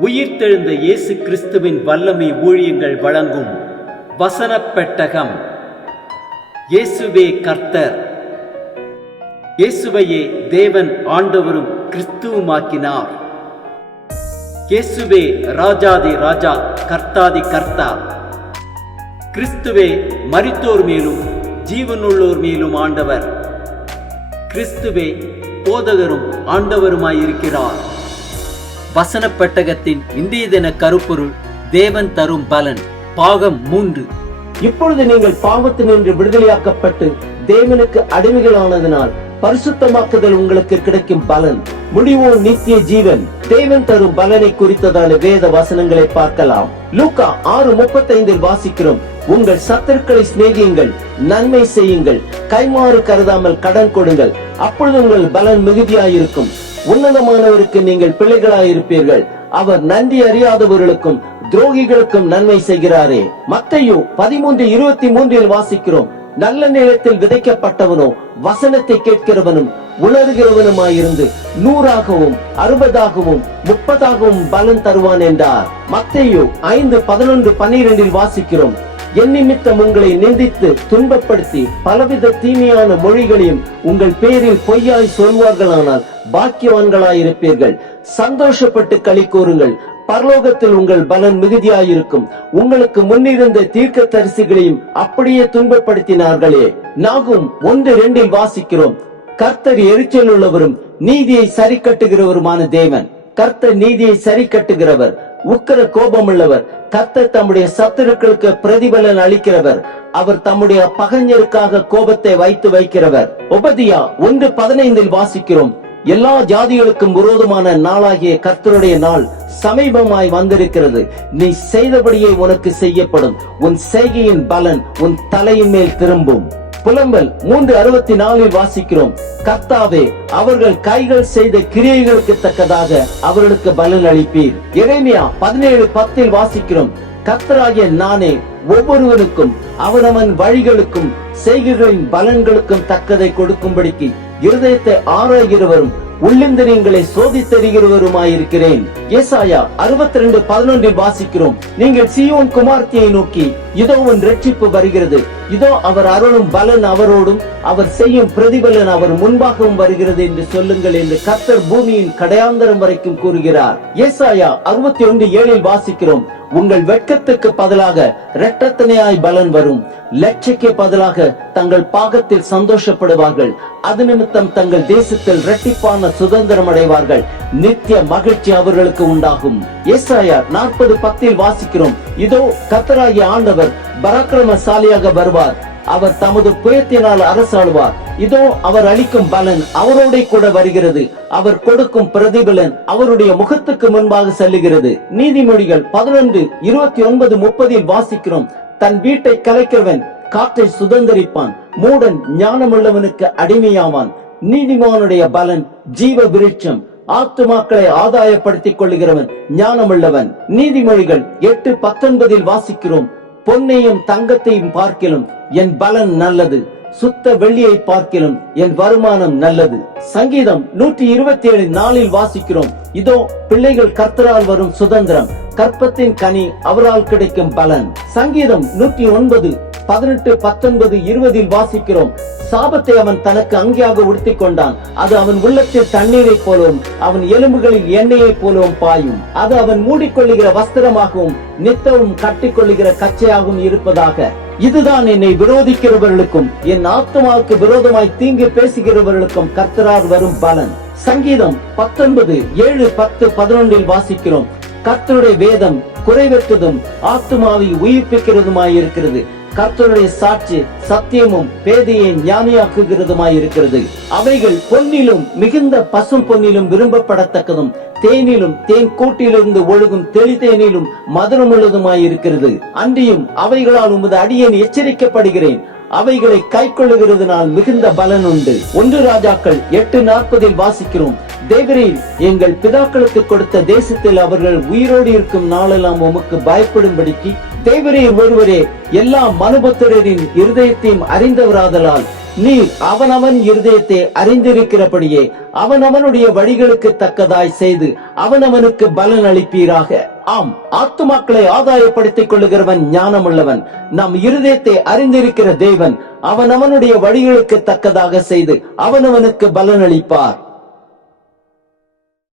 உயிர்த்தெழுந்த இயேசு கிறிஸ்துவின் வல்லமை ஊழியங்கள் வழங்கும் வசனப் பெட்டகம். இயேசுவே கர்த்தர். இயேசுவையே தேவன் ஆண்டவரும் கிறிஸ்துவுமாக்கினார். இயேசுவே ராஜாதி ராஜா, கர்த்தாதி கர்த்தா. கிறிஸ்துவே மரித்தோர் மேலும் ஜீவனுள்ளோர் மேலும் ஆண்டவர். கிறிஸ்துவே போதகரும் ஆண்டவருமாயிருக்கிறார். வசன பெட்டகத்தின் இன்றைய தின கருப்பொருள் தேவன் தரும் பலன். பாகம் 3. இப்பொழுது நீங்கள் பாவத்தினின்று விடுதலையாக்கப்பட்டு தேவனுக்கு அடிமைகளானதினால் பரிசுத்தமாக்குதல் உங்களுக்கு கிடைக்கும் பலன். முடிவோ நித்திய ஜீவன். தேவன் தரும் பலனை குறித்ததான வேத வசனங்களை பார்க்கலாம். லூக்கா 6:35 வாசிக்கிறோம். உங்கள் சத்துருக்களை சிநேகியுங்கள், நன்மை செய்யுங்கள், கைமாறு கருதாமல் கடன் கொடுங்கள், அப்பொழுது உங்கள் பலன் மிகுதியாயிருக்கும். உன்னதமானவருக்கு நீங்கள் பிள்ளைகளாயிருப்பீர்கள். அவர் நன்றி அறியாதவர்களுக்கும் துரோகிகளுக்கும் நன்மை செய்கிறாரே. மத்தேயு 13:23 வாசிக்கிறோம். நல்ல நிலத்தில் விதைக்கப்பட்டவனோ வசனத்தை கேட்கிறவனும் உணர்கிறவனுமாயிருந்து 100ஆகவும் 60ஆகவும் 30ஆகவும் பலன் தருவான் என்றார். மத்தேயு 5:11-12 வாசிக்கிறோம். என் நிமித்தம் உங்களை நிந்தித்து துன்பப்படுத்தி பலவித தீமையான மொழிகளையும் உங்கள் பேரில் பொய்யாய் சொல்வார்களானால் பாக்கியவான்களாயிருப்பீர்கள். சந்தோஷப்பட்டு களி கூறுங்கள், பரலோகத்தில் உங்கள் பலன் மிகுதியாயிருக்கும். உங்களுக்கு முன்னிருந்த தீர்க்க தரிசிகளையும் அப்படியே துன்பப்படுத்தினார்களே. நாகும் 1:2 வாசிக்கிறோம். கர்த்தர் எரிச்சல் உள்ளவரும் நீதியை சரி கட்டுகிறவருமான தேவன். கர்த்தர் நீதியை சரி கட்டுகிறவர், உக்கிர கோபமுள்ளவர். கர்த்தர் தம்முடைய சத்துருக்களுக்கு பிரதிபலன் அளிக்கிறவர். அவர் தம்முடைய பகைஞருக்காக கோபத்தை வைக்கிறவர். ஒபதியா 1:15 வாசிக்கிறோம். எல்லா ஜாதிகளுக்கும் விரோதமான நாளாகிய கர்த்தருடைய நாள் சமீபமாய் வந்திருக்கிறது. நீ செய்தபடியே உனக்கு செய்யப்படும். உன் செய்கையின் பலன் உன் தலையின் மேல் திரும்பும். புலம்பல் 3:64 வாசிக்கிறோம். கர்த்தாவே, அவர்கள் கைகள் செய்த கிரியைகளுக்கு தக்கதாக அவர்களுக்கு பலன் அளிப்பீர். எரேமியா 17:10 வாசிக்கிறோம். கர்த்தராகிய நானே ஒவ்வொருவனுக்கும் அவனவன் வழிகளுக்கும் செய்கைகளின் பலன்களுக்கும் தக்கதை கொடுக்கும்படிக்கு இருதயத்தை ஆராய்கிறவரும் உள்ளிந்திரியங்களை சோதித்தறிகிறவருமாயிருக்கிறேன். ஏசாயா 62:11 வாசிக்கிறோம். நீங்கள் சீயோன் குமார்த்தியை நோக்கி, இதோ உன் ரட்சிப்பு வருகிறது, இதோ அவர் அருளும் பலன் அவரோடும் அவர் செய்யும் பிரதிபலன் அவர் முன்பாகவும் வருகிறது என்று சொல்லுங்கள் என்று கர்த்தர் பூமியின் கடையாந்தரம் வரைக்கும் கூறுகிறார். ஏசாயா 61:7 வாசிக்கிறோம். உங்கள் வெட்கத்துக்கு பதிலாக இரட்டத்தனையாய் பலன் வரும். லட்சைக்கு பதிலாக தங்கள் பாகத்தில் சந்தோஷப்படுவார்கள். அது நிமித்தம் தங்கள் தேசத்தில் இரட்டிப்பான சுதந்திரம் அடைவார்கள். நித்திய மகிழ்ச்சி அவர்களுக்கு உண்டாகும். ஏசாயா 40:10 வாசிக்கிறோம். இதோ கர்த்தராகிய ஆண்டவர் பராக்கிரமசாலியாக வருவார். அவர் தமது புயத்தினால் அரசாளுவார். இதோ அவர் அளிக்கும் பலன் அவரோட கூட வருகிறது. அவர் கொடுக்கும் பிரதிபலன் அவருடைய முகத்துக்கு முன்பாக செல்லுகிறது. நீதிமொழிகள் 11:29-30 வாசிக்கிறோம். தன் வீட்டை கலைக்கிறவன் காற்றை சுதந்தரிப்பான். மூடன் ஞானமுள்ளவனுக்கு அடிமையாவான். நீதிமானுடைய பலன் ஜீவ விருட்சம். ஆத்துமாக்களை ஆதாயப்படுத்திக் கொள்ளுகிறவன் ஞானமுள்ளவன். நீதிமொழிகள் 8:19 வாசிக்கிறோம். பொன்னையும் தங்கத்தையும் பார்க்கிலும் என் பலன் நல்லது, சுத்த வெள்ளியை பார்க்கிலும் என் வருமானம் நல்லது. சங்கீதம் 127:4 வாசிக்கிறோம். இதோ பிள்ளைகள் கர்த்தரால் வரும் சுதந்திரம், கற்பத்தின் கனி அவரால் கிடைக்கும் பலன். சங்கீதம் 109:18-19-20 வாசிக்கிறோம். சாபத்தை அவன் தனக்கு அங்கியாக உடுத்திக் கொண்டான். அது அவன் உள்ளத்தில் தண்ணீரை போலவும் அவன் எலும்புகளில் எண்ணெயை போலவும் பாயும். அது அவன் மூடிக்கொள்ளுகிற வஸ்திரமாகவும் நித்தவும் கட்டிக்கொள்ளுகிற கச்சையாகவும் இருப்பதாக. இதுதான் என்னை விரோதிக்கிறவர்களுக்கும் என் ஆத்மாவுக்கு விரோதமாய் தீங்கு பேசுகிறவர்களுக்கும் கர்த்தரால் வரும் பலன். சங்கீதம் 19:7-10-11 வாசிக்கிறோம். கர்த்தருடைய வேதம் குறைவற்றதும் ஆத்மாவை உயிர்ப்பிக்கிறதுமாயிருக்கிறது. கர்த்தருடைய சாட்சி சத்தியமும் பேதையை ஞானியாக்குகிறதுமாயிருக்கிறது. அவைகள் பொன்னிலும் மிகுந்த பசும் பொன்னிலும் விரும்பப்படத்தக்கதும் தேனிலும் தேன் கூட்டிலிருந்து ஒழுகும் தெளிதேனிலும் மதுரமுள்ளதுமாயிருக்கிறது. அன்றியும் அவைகளால் உமது அடியேன் எச்சரிக்கப்படுகிறேன். அவைகளை கை கொள்ளுகிறதுனால் மிகுந்த பலன் உண்டு. 1 ராஜாக்கள் 8:40 வாசிக்கிறோம். தேவரீர் எங்கள் பிதாக்களுக்கு கொடுத்த தேசத்தில் அவர்கள் உயிரோடு இருக்கும் நாளெல்லாம் உமக்கு பயப்படும்படிக்கு தேவரீர் ஒருவரே எல்லா மனுபுத்திரரின் இருதயத்தையும் அறிந்தவராதலால் நீர் அவனவன் இருதயத்தை அறிந்திருக்கிறபடியே அவனவனுடைய வழிகளுக்கு தக்கதாய் செய்து அவனவனுக்கு பலன் அளிப்பீராக. ஆம், ஆத்துமாக்களை ஆதாயப்படுத்திக் கொள்ளுகிறவன் ஞானமுள்ளவன். நம் இருதயத்தை அறிந்திருக்கிற தேவன் அவனவனுடைய வழிகளுக்கு தக்கதாக செய்து அவனவனுக்கு பலன் அளிப்பார்.